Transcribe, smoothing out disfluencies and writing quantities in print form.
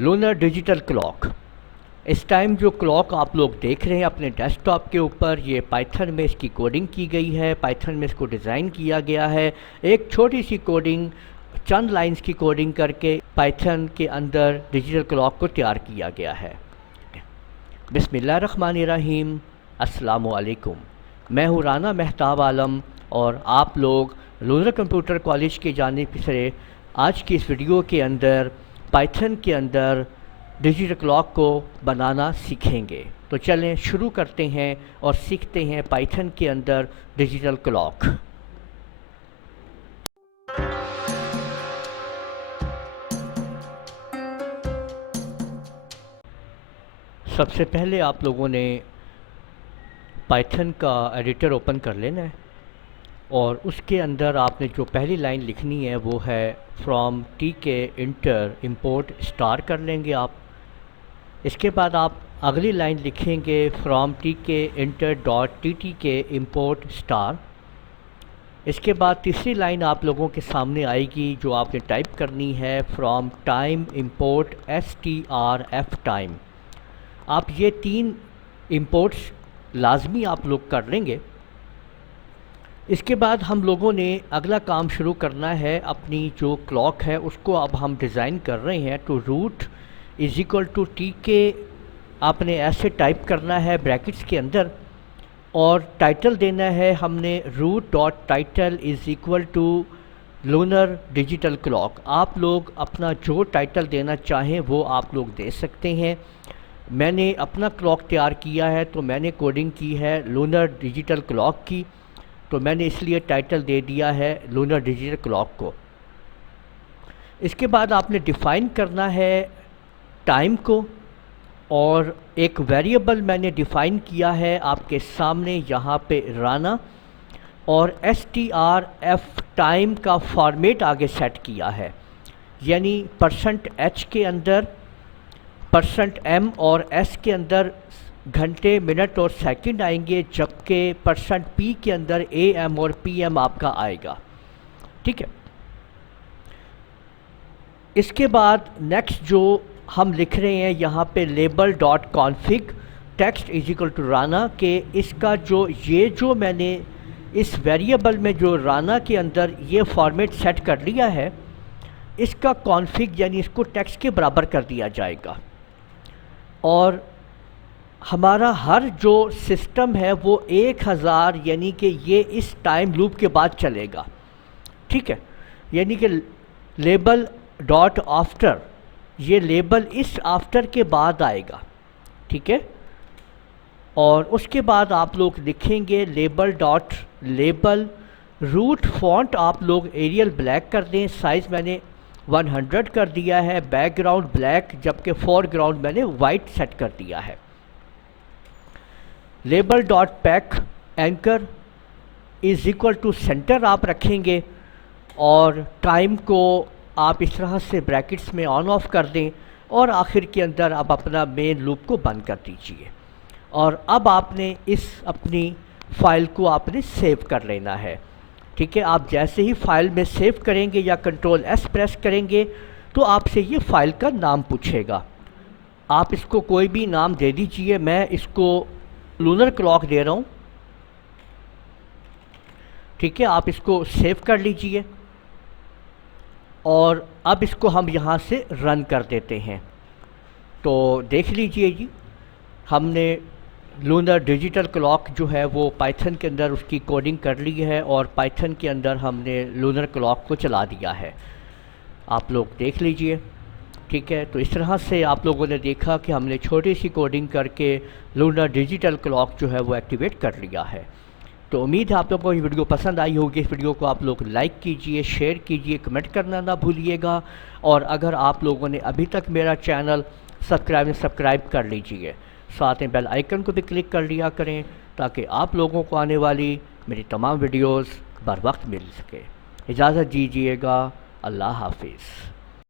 Lunar digital clock. इस time जो clock आप लोग देख रहे हैं अपने डेस्कटॉप के ऊपर, ये पाइथन में इसकी कोडिंग की गई है, पाइथन में इसको डिज़ाइन किया गया है। एक छोटी सी कोडिंग, चंद लाइंस की कोडिंग करके पाइथन के अंदर डिजिटल क्लॉक को तैयार किया गया है। बिस्मिल्लाहिर्रहमानिर्रहीम, अस्सलामु अलैकुम। मैं हूँ राना महताब आलम और आप लोग लूनर कंप्यूटर कॉलेज की जानिब से आज की इस वीडियो के अंदर पाइथन के अंदर डिजिटल क्लॉक को बनाना सीखेंगे। तो चलें शुरू करते हैं और सीखते हैं पाइथन के अंदर डिजिटल क्लॉक। सबसे पहले आप लोगों ने पाइथन का एडिटर ओपन कर लेना है और उसके अंदर आपने जो पहली लाइन लिखनी है वो है फ्रॉम टी के इंटर इम्पोर्ट स्टार कर लेंगे आप। इसके बाद आप अगली लाइन लिखेंगे फ्रॉम टी के इंटर डॉट टी टी के इम्पोर्ट स्टार। इसके बाद तीसरी लाइन आप लोगों के सामने आएगी जो आपने टाइप करनी है from time import S T R F time. आप ये तीन इम्पोर्ट्स लाजमी आप लोग कर लेंगे। इसके बाद हम लोगों ने अगला काम शुरू करना है। अपनी जो क्लॉक है उसको अब हम डिज़ाइन कर रहे हैं। तो root is equal to T K आपने ऐसे टाइप करना है ब्रैकेट्स के अंदर और टाइटल देना है हमने root dot title is equal to lunar digital clock. आप लोग अपना जो टाइटल देना चाहें वो आप लोग दे सकते हैं। मैंने अपना क्लॉक तैयार किया है तो मैंने कोडिंग की है लूनर डिजिटल क्लॉक की, तो मैंने इसलिए टाइटल दे दिया है लूनर डिजिटल क्लॉक को। इसके बाद आपने डिफ़ाइन करना है टाइम को और एक वेरिएबल मैंने डिफ़ाइन किया है आपके सामने यहाँ पे राना, और STRF टाइम का फॉर्मेट आगे सेट किया है, यानी %h के अंदर %m और s के अंदर घंटे, मिनट और सेकंड आएंगे, जबकि %p के अंदर AM और PM आपका आएगा। ठीक है। इसके बाद नेक्स्ट जो हम लिख रहे हैं यहाँ पे label dot config text is equal to Rana के, इसका जो मैंने इस वेरिएबल में जो राना के अंदर ये फॉर्मेट सेट कर लिया है, इसका कॉन्फ़िग यानी इसको टेक्स्ट के बराबर कर दिया जाएगा। और हमारा हर जो सिस्टम है वो 1000 यानी कि ये इस टाइम लूप के बाद चलेगा। ठीक है, यानी कि लेबल डॉट आफ्टर, ये लेबल इस आफ्टर के बाद आएगा। ठीक है, और उसके बाद आप लोग लिखेंगे label dot label root font आप लोग एरियल ब्लैक कर दें, साइज़ मैंने 100 कर दिया है, बैकग्राउंड ब्लैक, जबकि फोरग्राउंड मैंने वाइट सेट कर दिया है। Label dot pack anchor is equal to centre आप रखेंगे और टाइम को आप इस तरह से ब्रैकेट्स में ऑन ऑफ कर दें और आखिर के अंदर आप अपना मेन लूप को बंद कर दीजिए। और अब आपने इस अपनी फ़ाइल को आपने सेव कर लेना है। ठीक है, आप जैसे ही फ़ाइल में सेव करेंगे या कंट्रोल S प्रेस करेंगे तो आपसे ये फ़ाइल का नाम पूछेगा। आप इसको कोई भी नाम दे दीजिए। मैं इसको लूनर क्लॉक दे रहा हूँ। ठीक है, आप इसको सेव कर लीजिए और अब इसको हम यहाँ से रन कर देते हैं। तो देख लीजिए जी, हमने लूनर डिजिटल क्लॉक जो है वो पाइथन के अंदर उसकी कोडिंग कर ली है और पाइथन के अंदर हमने लूनर क्लॉक को चला दिया है। आप लोग देख लीजिए। ठीक है, तो इस तरह से आप लोगों ने देखा कि हमने छोटी सी कोडिंग करके लूनर डिजिटल क्लॉक जो है वो एक्टिवेट कर लिया है। तो उम्मीद है आप लोगों को ये वीडियो पसंद आई होगी। इस वीडियो को आप लोग लाइक कीजिए, शेयर कीजिए, कमेंट करना ना भूलिएगा। और अगर आप लोगों ने अभी तक मेरा चैनल सब्सक्राइब कर लीजिए, साथ में बेल आइकन को भी क्लिक कर लिया करें ताकि आप लोगों को आने वाली मेरी तमाम वीडियोस बर वक्त मिल सके। इजाज़त दीजिएगा। अल्लाह हाफिज़।